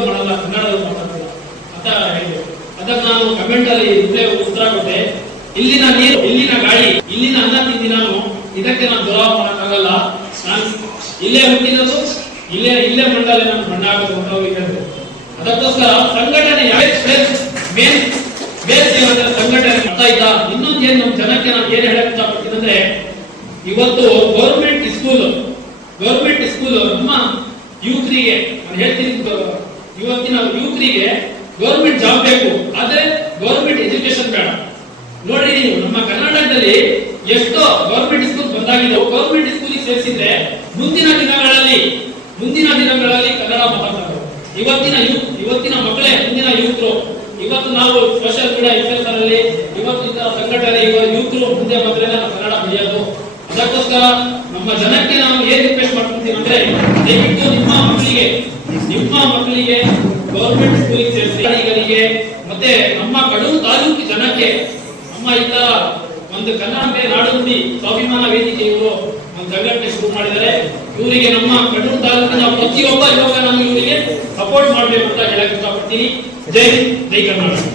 ತುಳುವಲ್ಲಿ ಮಾಡಲ್ಲ, ಕನ್ನಡದಲ್ಲಿ ಮಾತಾಡ್ತಿಲ್ಲ ಅಂತ ಹೇಳಿದ್ರು. ಅದಕ್ಕೆ ನಾನು ಕಮೆಂಟ್ ಅಲ್ಲಿ ಉತ್ತರ ಕೊಟ್ಟೆ, ಇಲ್ಲಿನ ನೀರು, ಇಲ್ಲಿನ ಗಾಳಿ, ಇಲ್ಲಿನ ಅನ್ನ ತಿಂದಿ ನಾನು, ಇದಕ್ಕೆ ನಾನು ದುರಾವ ಮಾಡಕ್ಕಾಗಲ್ಲ. ನಾನು ಇಲ್ಲೇ ಹುಟ್ಟಿರೋದು, ಇಲ್ಲೇ ಮಂಡಲ ನಾನು ಮಣ್ಣ ಆಗೋದು ಅಂತ ಹೇಳಿದ್ರು. ಅದಕ್ಕೋಸ್ಕರ ಸಂಘಟನೆ ಸಂಘಟನೆ ಮಾಡ್ತಾ ಇದ್ದ. ಇನ್ನೊಂದು ಏನು ನಮ್ಮ ಜನಕ್ಕೆ ನಾನು ಏನು ಹೇಳಕ್ ಇಷ್ಟಪಡ್ತೀನಿ ಅಂದ್ರೆ, ಇವತ್ತು ಗೌರ್ಮೆಂಟ್ ಸ್ಕೂಲ್ ನಮ್ಮ ಯೂತ್ರಿಗೆ ನಾನು ಹೇಳ್ತೀನಿ, ಇವತ್ತಿನ ಯೂತ್ರಿಗೆ ಗೌರ್ಮೆಂಟ್ ಜಾಬ್ ಬೇಕು, ಆದ್ರೆ ಗೌರ್ಮೆಂಟ್ ಎಜುಕೇಶನ್ ಬೇಡ. ನೋಡ್ರಿ, ನೀವು ನಮ್ಮ ಕರ್ನಾಟಕದಲ್ಲಿ ಎಷ್ಟೋ ಗೌರ್ಮೆಂಟ್ ಸ್ಕೂಲ್ ಬಂದಾಗಿದೆ. ಗೌರ್ಮೆಂಟ್ ಸ್ಕೂಲಿಗೆ ಸೇರಿಸಿದ್ರೆ ಮುಂದಿನ ದಿನಗಳಲ್ಲಿ ಕನ್ನಡ ಮಾತಾಡ್ತಾರೆ. ಇವತ್ತಿನ ಮಕ್ಕಳೇ ಮುಂದಿನ ಯೂತ್ರು. ಇವತ್ತು ನಾವು ಸೋಷಿಯಲ್ ಮೀಡಿಯಾ ಇನ್ಫ್ಲುಯೆನ್ಸರ್ ಇವತ್ತು ಇಂತಹ ಸಂಘಟನೆ ಯೂತ್ರು ಮುಂದೆ ಬಂದ್ರೆ ನಾವು ಕನ್ನಡ ಬೆಳೆಯೋದು. ಅದಕ್ಕೋಸ್ಕರ ನಮ್ಮ ಜನಕ್ಕೆ ನಾವು ಏನ್ ರಿಕ್ವೆಸ್ಟ್ ಮಾಡ್ತೀವಿ ಅಂದ್ರೆ, ದಯವಿಟ್ಟು ನಿಮ್ಮ ಮಕ್ಕಳಿಗೆ ಗೌರ್ಮೆಂಟ್ ಸ್ಕೂಲಿಗೆ ಸೇರಿಸಿ, ಮತ್ತೆ ನಮ್ಮ ಕಡೂರು ತಾಲೂಕು ಜನಕ್ಕೆ ನಮ್ಮ ಇಂತ ಒಂದು ಕನ್ನಡ ನಾಡುನುಡಿ ಸ್ವಾಭಿಮಾನ ವೇದಿಕೆ ಇವರು ಒಂದು ಸಂಘಟನೆ ಶುರು ಮಾಡಿದ್ದಾರೆ. ಇವರಿಗೆ ನಮ್ಮ ಕಡೂರು ತಾಲೂಕಿನ ಪ್ರತಿಯೊಬ್ಬ ಯುವಕ ನಾವು ಇವರಿಗೆ ಸಪೋರ್ಟ್ ಮಾಡಬೇಕು ಅಂತ ಹೇಳಕ್ ಇಷ್ಟಪಡ್ತೀನಿ. ಜೈ ಹಿಂದ್, ಜೈ ಕರ್ನಾಟಕ.